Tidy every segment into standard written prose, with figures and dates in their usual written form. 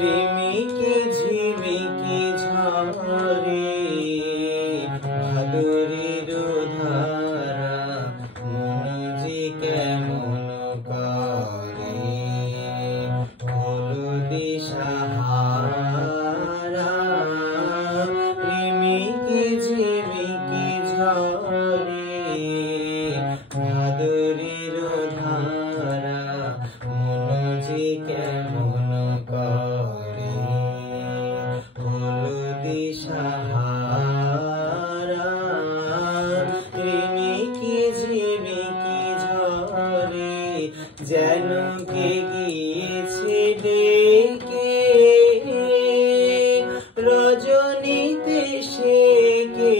রিমিকে ঝিমিকে ঝরে ভাদরের ধারা মন যে কেমন করে হলো দিশাহারা। রিমিকে ঝিমিকে ঝরে ভাদরের ধারা মন যে কেমন করে হলো দিশাহারা। রিমিকে ঝিমিকে ঝরে যেন কে গিয়েছে ডেকে রজনীতে সে কে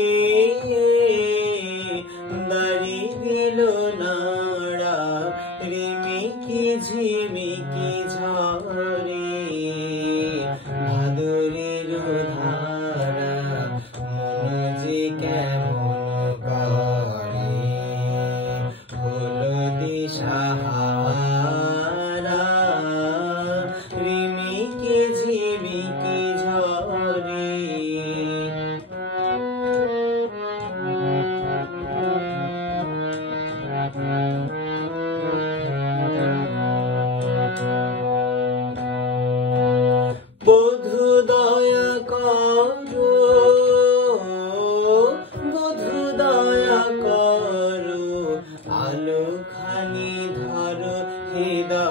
দাঁড়িয়ে দিল নাড়া। রিমিকে ঝিমিকে ঝরে ভাদরের ধারা মন যে কেমন করে হলো দিশাহারা। রিমিকে ঝিমিকে ঝরে বধূ দয়া করো, বধূ দয়া করো, আলো খানি ধরো হৃদয়